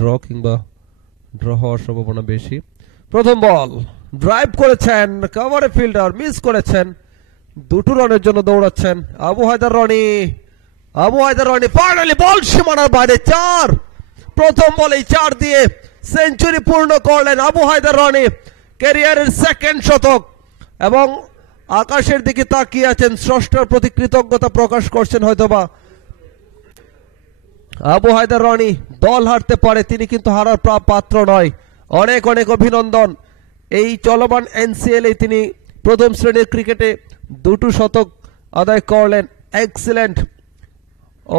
Draw কিংবা draw হওয়ার সম্ভাবনা বেশি। প্রথম বল ড্রাইভ করেছেন, কভারে ফিল্ডার মিস করেছেন, 2 রানের জন্য দৌড়াচ্ছেন আবু হায়দার রনি। ফাইনালি বল সীমানার বাইরে, 4। প্রথম বলেই 4 দিয়ে সেঞ্চুরি পূর্ণ করলেন আবু হায়দার রনি, ক্যারিয়ারের 2nd শতক। এবং আকাশের দিকে তাকিয়ে আছেন, স্রষ্টার প্রতি কৃতজ্ঞতা প্রকাশ করছেন হয়তোবা। আবু হায়দার রনি দল হারতে পারে, তিনি কিন্তু হারার পাত্র নয়। অনেক অনেক অভিনন্দন। এই চলমান এনসিএল এ তিনি প্রথম শ্রেণীর ক্রিকেটে 2 শতক আদায় করলেন। এক্সিলেন্ট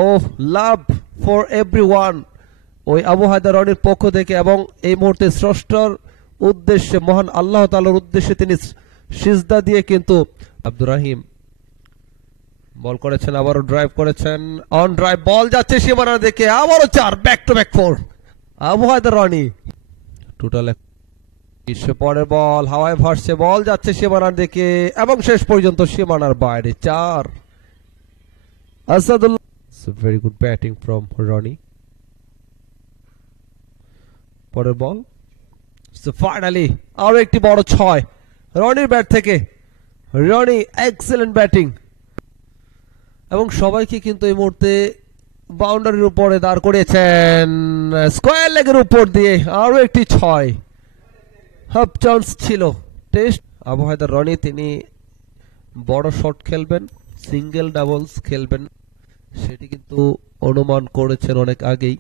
ও লাভ ফর এভরিওয়ান ওই আবু হায়দার রনির পক্ষ থেকে। এবং এই মুহূর্তে স্রষ্টার উদ্দেশ্যে, মহান আল্লাহ তাআলার উদ্দেশ্যে তিনি সিজদা দিয়ে কিন্তু আব্দুর রহিম বল করেছেন, আবারও ড্রাইভ করেছেন, অন ড্রাইভ বল যাচ্ছে সীমানার দিকে, আবারও 4, back to back 4 Abu Hider Rony. Total পরের বল হাওয়ায় ভাসছে, বল যাচ্ছে সীমানার দিকে এবং শেষ পর্যন্ত সীমানার বাইরে, 4। Asadullah, very good batting from Rony. পরের বল ফাইনালি আরো একটি বড় 6 রনির ব্যাট থেকে। রনি এক্সেলেন্ট ব্যাটিং এবং সবাইকে কিন্তু এই মুহূর্তে বাউন্ডারির উপরে দাঁড় করিয়েছেন, স্কোয়ার লেগের উপর দিয়ে আরো একটি 6। হাফ চান্স ছিল টেস্ট। আবু হায়দার রনি তিনি বড় শট খেলবেন, সিঙ্গেল ডাবলস খেলবেন, সেটি কিন্তু অনুমান করেছেন অনেক আগেই।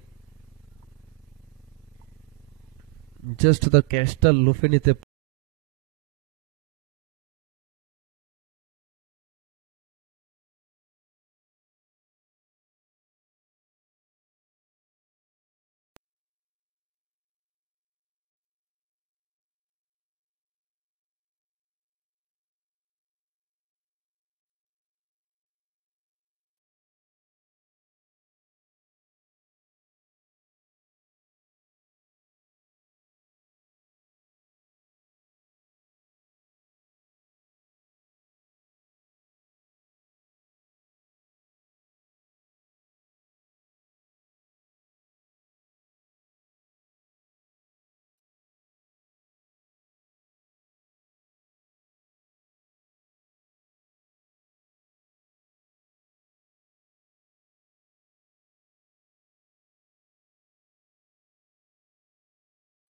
জাস্ট তার ক্যাচটা লুফে নিতে